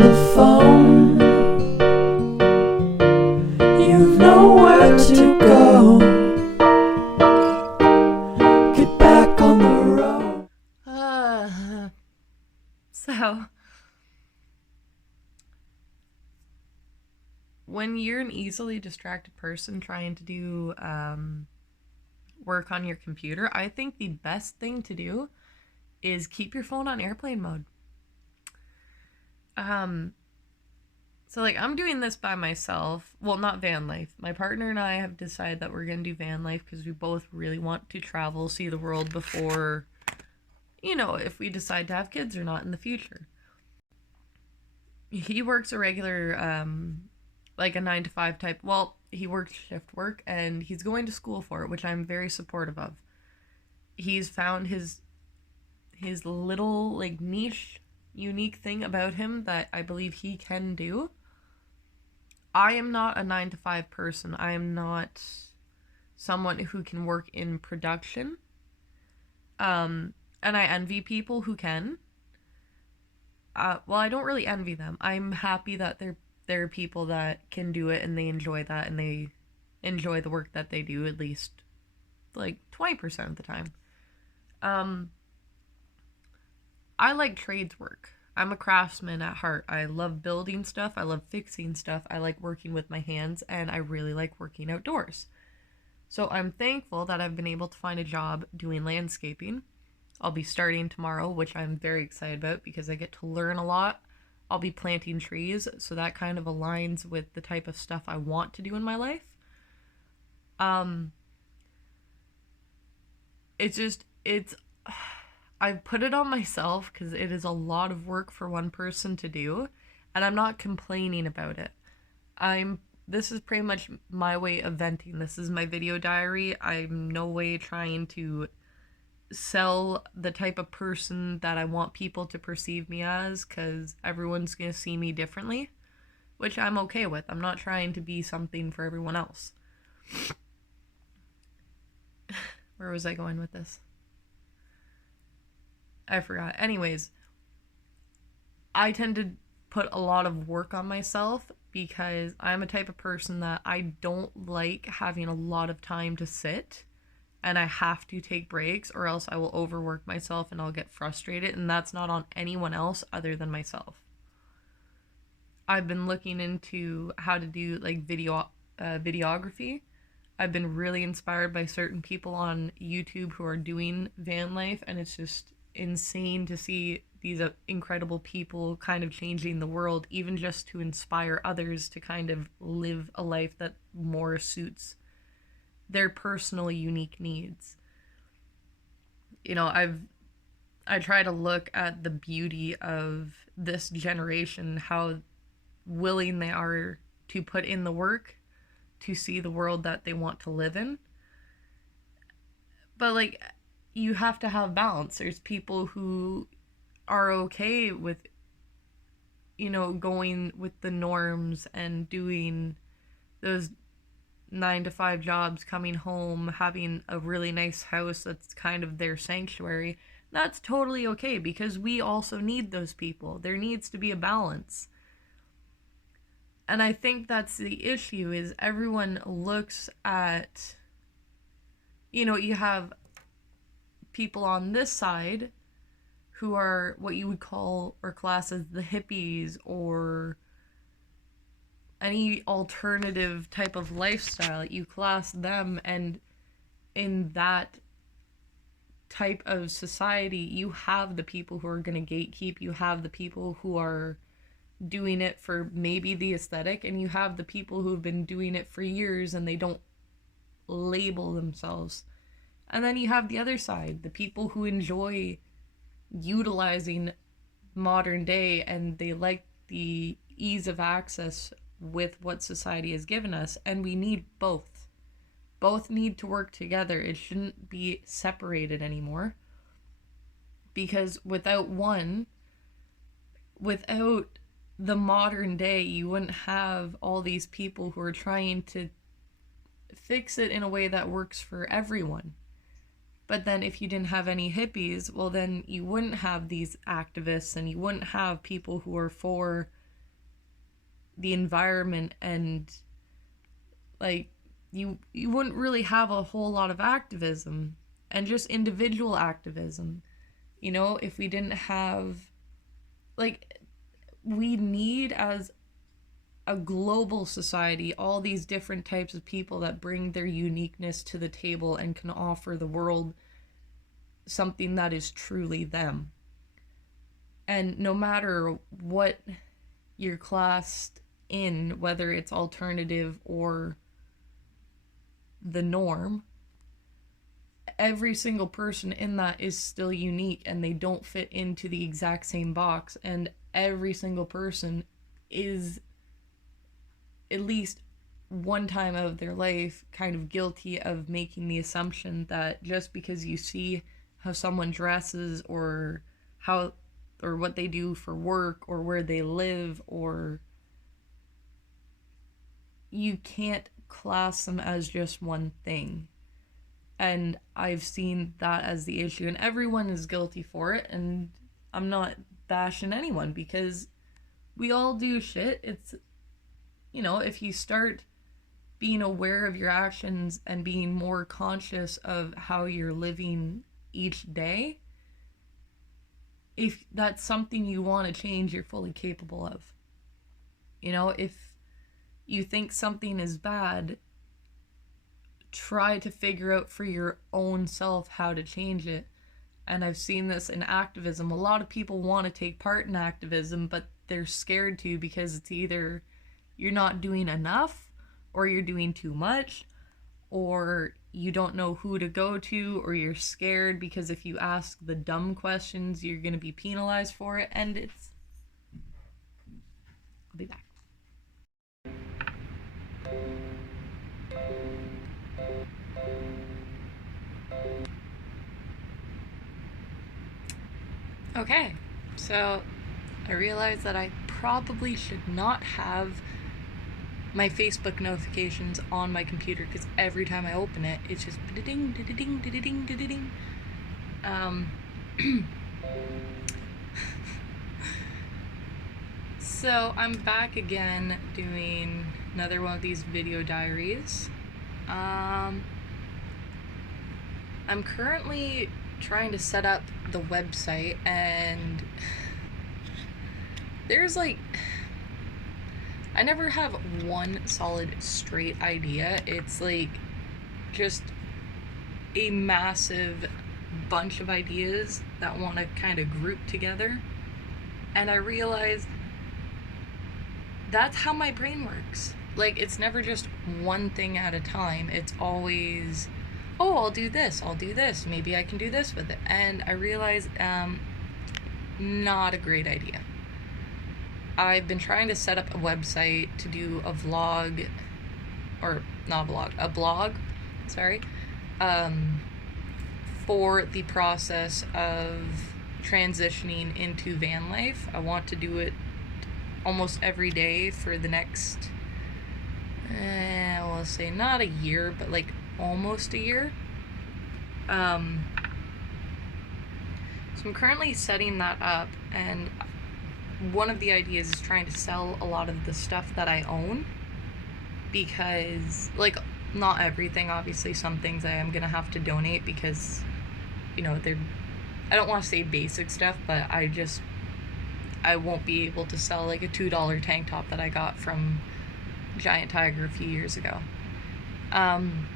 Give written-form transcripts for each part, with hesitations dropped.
on the phone. You've nowhere to go. Get back on the road. So, when you're an easily distracted person trying to do work on your computer, I think the best thing to do is keep your phone on airplane mode. So like I'm doing this by myself. Well, not van life. My partner and I have decided that we're going to do van life because we both really want to travel, see the world before, if we decide to have kids or not in the future. He works a regular, like a 9 to 5 type. Well, he works shift work and he's going to school for it, which I'm very supportive of. He's found his little like niche unique thing about him that I believe he can do. I am not a 9 to 5 person. I am not someone who can work in production. And I envy people who can. Well, I don't really envy them. I'm happy that there are people that can do it and they enjoy that and they enjoy the work that they do at least like 20% of the time. I like trades work. I'm a craftsman at heart. I love building stuff. I love fixing stuff. I like working with my hands and I really like working outdoors. So I'm thankful that I've been able to find a job doing landscaping. I'll be starting tomorrow, which I'm very excited about because I get to learn a lot. I'll be planting trees, so that kind of aligns with the type of stuff I want to do in my life. It's I've put it on myself because it is a lot of work for one person to do, and I'm not complaining about it. This is pretty much my way of venting. This is my video diary. I'm no way trying to sell the type of person that I want people to perceive me as because everyone's going to see me differently, which I'm okay with. I'm not trying to be something for everyone else. Where was I going with this? I forgot. Anyways, I tend to put a lot of work on myself because I'm a type of person that I don't like having a lot of time to sit and I have to take breaks or else I will overwork myself and I'll get frustrated, and that's not on anyone else other than myself. I've been looking into how to do like videography. I've been really inspired by certain people on YouTube who are doing van life, and it's just insane to see these incredible people kind of changing the world, even just to inspire others to kind of live a life that more suits their personal unique needs. I try to look at the beauty of this generation, how willing they are to put in the work to see the world that they want to live in. But like, you have to have balance. There's people who are okay with, going with the norms and doing those 9 to 5 jobs, coming home, having a really nice house that's kind of their sanctuary. That's totally okay because we also need those people. There needs to be a balance. And I think that's the issue is everyone looks at, you have people on this side who are what you would call or class as the hippies or any alternative type of lifestyle. You class them, and in that type of society, you have the people who are going to gatekeep, you have the people who are doing it for maybe the aesthetic, and you have the people who have been doing it for years and they don't label themselves. And then you have the other side, the people who enjoy utilizing modern day and they like the ease of access with what society has given us, and we need both. Both need to work together. It shouldn't be separated anymore. Because without the modern day, you wouldn't have all these people who are trying to fix it in a way that works for everyone. But then if you didn't have any hippies, well then you wouldn't have these activists and you wouldn't have people who are for the environment, and like you wouldn't really have a whole lot of activism and just individual activism. You know, if we didn't have, like, we need, as a global society, all these different types of people that bring their uniqueness to the table and can offer the world something that is truly them. And no matter what you're classed in, whether it's alternative or the norm, every single person in that is still unique, and they don't fit into the exact same box. And every single person is, at least one time of their life, kind of guilty of making the assumption that just because you see how someone dresses, or how, or what they do for work, or where they live, or you can't class them as just one thing. And I've seen that as the issue, and everyone is guilty for it, and I'm not bashing anyone, because we all do shit. It's, you know, if you start being aware of your actions and being more conscious of how you're living each day, if that's something you want to change, you're fully capable of. You know, if you think something is bad, try to figure out for your own self how to change it. And I've seen this in activism. A lot of people want to take part in activism, but they're scared to, because it's either you're not doing enough, or you're doing too much, or you don't know who to go to, or you're scared because if you ask the dumb questions, you're going to be penalized for it. And it's... I'll be back. Okay, so I realized that I probably should not have my Facebook notifications on my computer, because every time I open it, it's just ding ding ding ding ding. So I'm back again doing another one of these video diaries. I'm currently trying to set up the website, and there's like, I never have one solid straight idea. It's like just a massive bunch of ideas that want to kind of group together. And I realized that's how my brain works. Like, it's never just one thing at a time. It's always, oh, I'll do this, maybe I can do this with it. And I realized, not a great idea. I've been trying to set up a website to do a vlog, or not a vlog, a blog, sorry, for the process of transitioning into van life. I want to do it almost every day for the next, I'll say not a year, but like almost a year. So I'm currently setting that up, and one of the ideas is trying to sell a lot of the stuff that I own, because, like, not everything, obviously some things I am gonna have to donate, because, you know, I don't want to say basic stuff, but I won't be able to sell like a $2 tank top that I got from Giant Tiger a few years ago. And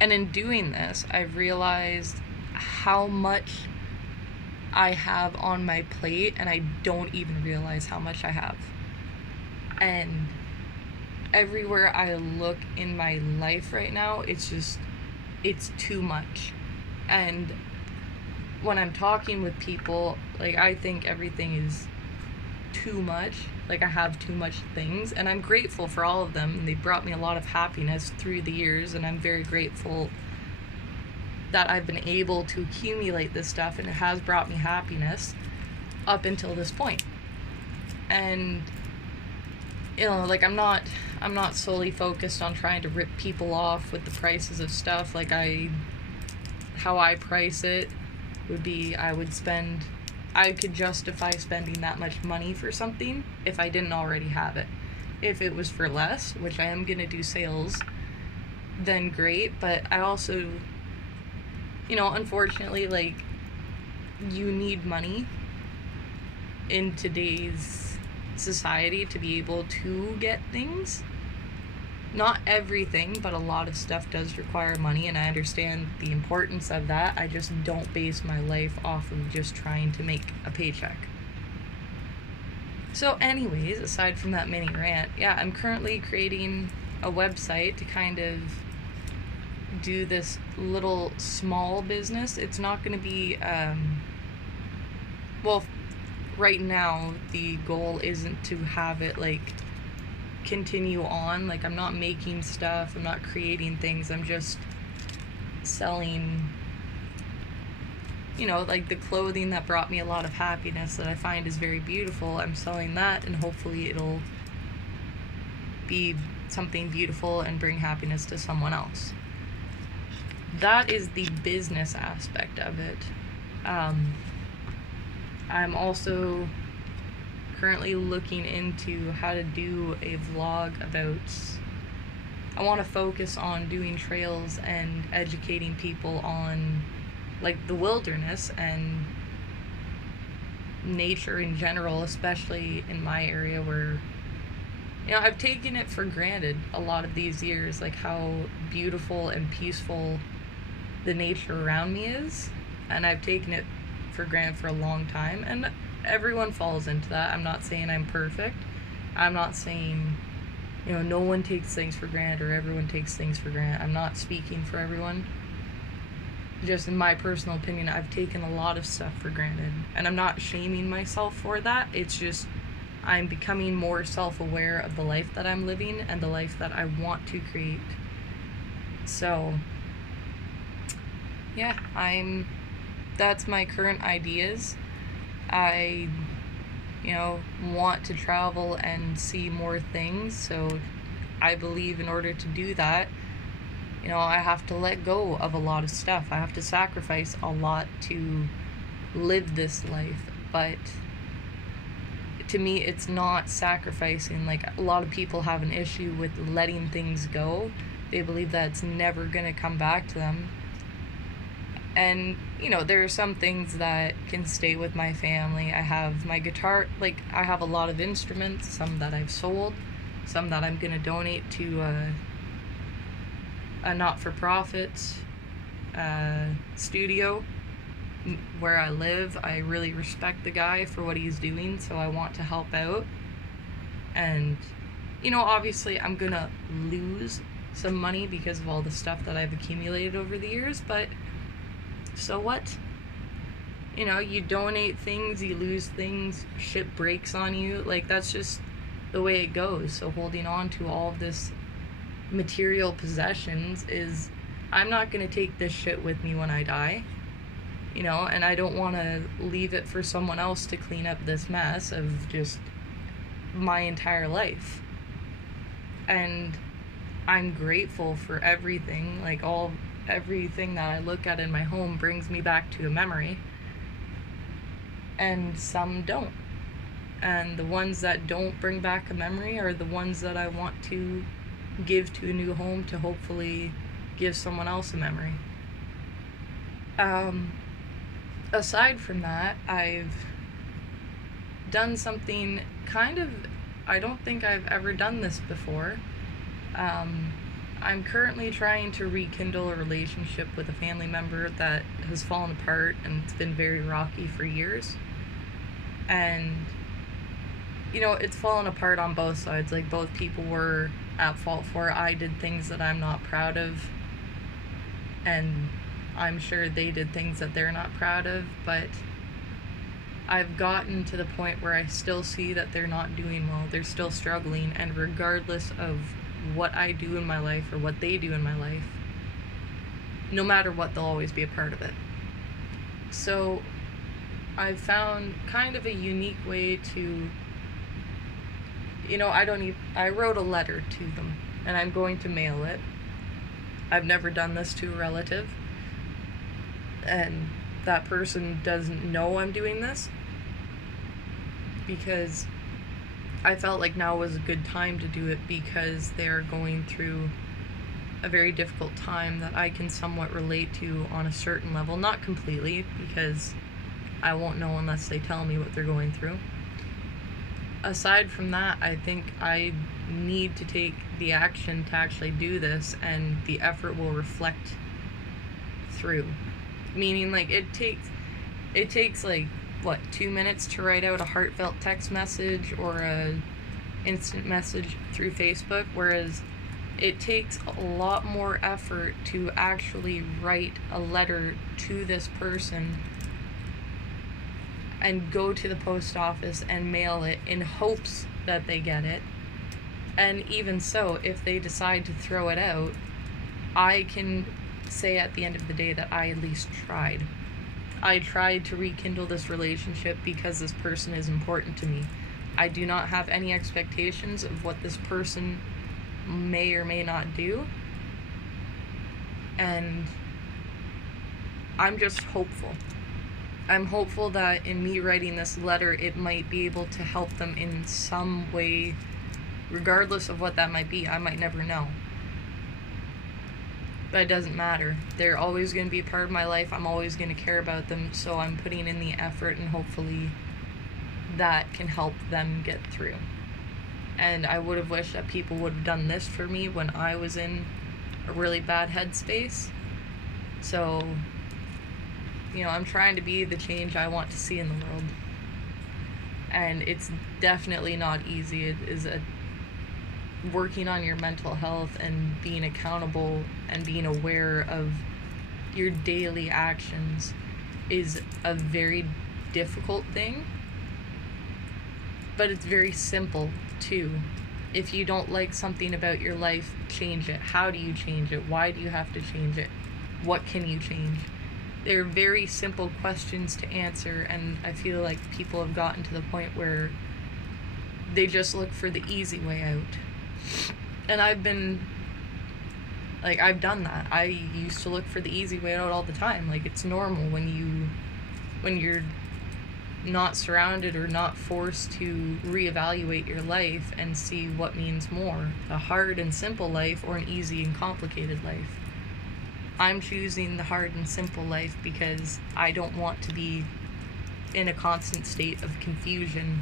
in doing this, I've realized how much I have on my plate, and I don't even realize how much I have. And everywhere I look in my life right now, it's too much. And when I'm talking with people, like, I think everything is too much. Like, I have too much things, and I'm grateful for all of them. They brought me a lot of happiness through the years, and I'm very grateful that I've been able to accumulate this stuff, and it has brought me happiness up until this point. And, you know, like, I'm not solely focused on trying to rip people off with the prices of stuff. Like, how I price it would be, I could justify spending that much money for something if I didn't already have it. if it was for less, which I am gonna do sales, then great. But I also, unfortunately, like, you need money in today's society to be able to get things. Not everything, but a lot of stuff does require money, and I understand the importance of that. I just don't base my life off of just trying to make a paycheck. So anyways, aside from that mini rant, yeah, I'm currently creating a website to kind of do this little small business. It's not going to be, well, right now, the goal isn't to have it, like, continue on. Like, I'm not making stuff, I'm not creating things, I'm just selling, like the clothing that brought me a lot of happiness that I find is very beautiful. I'm selling that, and hopefully it'll be something beautiful and bring happiness to someone else. That is the business aspect of it. I'm also currently looking into how to do a vlog about, I want to focus on doing trails and educating people on, like, the wilderness and nature in general, especially in my area where, I've taken it for granted a lot of these years, like how beautiful and peaceful the nature around me is, and I've taken it for granted for a long time, and everyone falls into that. I'm not saying I'm perfect. I'm not saying, no one takes things for granted or everyone takes things for granted. I'm not speaking for everyone. Just in my personal opinion, I've taken a lot of stuff for granted, and I'm not shaming myself for that. It's just I'm becoming more self-aware of the life that I'm living and the life that I want to create. So yeah, that's my current ideas. I, want to travel and see more things, so I believe in order to do that, I have to let go of a lot of stuff. I have to sacrifice a lot to live this life, but to me, it's not sacrificing. Like, a lot of people have an issue with letting things go. They believe that it's never gonna come back to them. And, there are some things that can stay with my family. I have my guitar, like, I have a lot of instruments, some that I've sold, some that I'm going to donate to a not-for-profit studio where I live. I really respect the guy for what he's doing, so I want to help out. And, obviously I'm going to lose some money because of all the stuff that I've accumulated over the years, but so what? You donate things, you lose things, shit breaks on you. Like, that's just the way it goes. So holding on to all of this material possessions is, I'm not going to take this shit with me when I die. And I don't want to leave it for someone else to clean up this mess of just my entire life. And I'm grateful for everything, like everything that I look at in my home brings me back to a memory, and some don't. And the ones that don't bring back a memory are the ones that I want to give to a new home to hopefully give someone else a memory. Aside from that, I've done something kind of, I don't think I've ever done this before. I'm currently trying to rekindle a relationship with a family member that has fallen apart, and it's been very rocky for years. And, it's fallen apart on both sides. Like, both people were at fault for it. I did things that I'm not proud of, and I'm sure they did things that they're not proud of, but I've gotten to the point where I still see that they're not doing well. They're still struggling, and regardless of what I do in my life or what they do in my life, no matter what, they'll always be a part of it. So I've found kind of a unique way to, I wrote a letter to them, and I'm going to mail it. I've never done this to a relative, and that person doesn't know I'm doing this, because I felt like now was a good time to do it because they're going through a very difficult time that I can somewhat relate to on a certain level. Not completely, because I won't know unless they tell me what they're going through. Aside from that, I think I need to take the action to actually do this, and the effort will reflect through. Meaning, like, it takes like, what, 2 minutes to write out a heartfelt text message or a instant message through Facebook, whereas it takes a lot more effort to actually write a letter to this person and go to the post office and mail it in hopes that they get it. And even so, if they decide to throw it out, I can say at the end of the day that I at least tried. I tried to rekindle this relationship because this person is important to me. I do not have any expectations of what this person may or may not do. And I'm just hopeful. I'm hopeful that in me writing this letter, it might be able to help them in some way, regardless of what that might be. I might never know. But it doesn't matter. They're always going to be a part of my life. I'm always going to care about them, so I'm putting in the effort, and hopefully that can help them get through. And I would have wished that people would have done this for me when I was in a really bad headspace. So, I'm trying to be the change I want to see in the world. And it's definitely not easy. It is working on your mental health and being accountable and being aware of your daily actions is a very difficult thing. But it's very simple too. If you don't like something about your life, change it. How do you change it? Why do you have to change it? What can you change? They're very simple questions to answer, and I feel like people have gotten to the point where they just look for the easy way out. And I've done that. I used to look for the easy way out all the time. Like, it's normal when you're not surrounded or not forced to reevaluate your life and see what means more, a hard and simple life or an easy and complicated life. I'm choosing the hard and simple life because I don't want to be in a constant state of confusion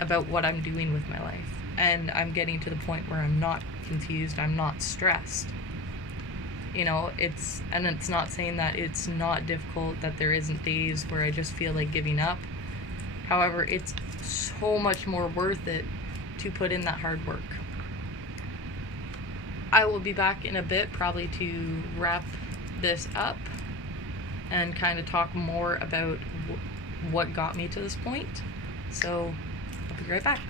about what I'm doing with my life. And I'm getting to the point where I'm not confused, I'm not stressed. It's not saying that it's not difficult, that there isn't days where I just feel like giving up. However, it's so much more worth it to put in that hard work. I will be back in a bit, probably to wrap this up and kind of talk more about what got me to this point. So, I'll be right back.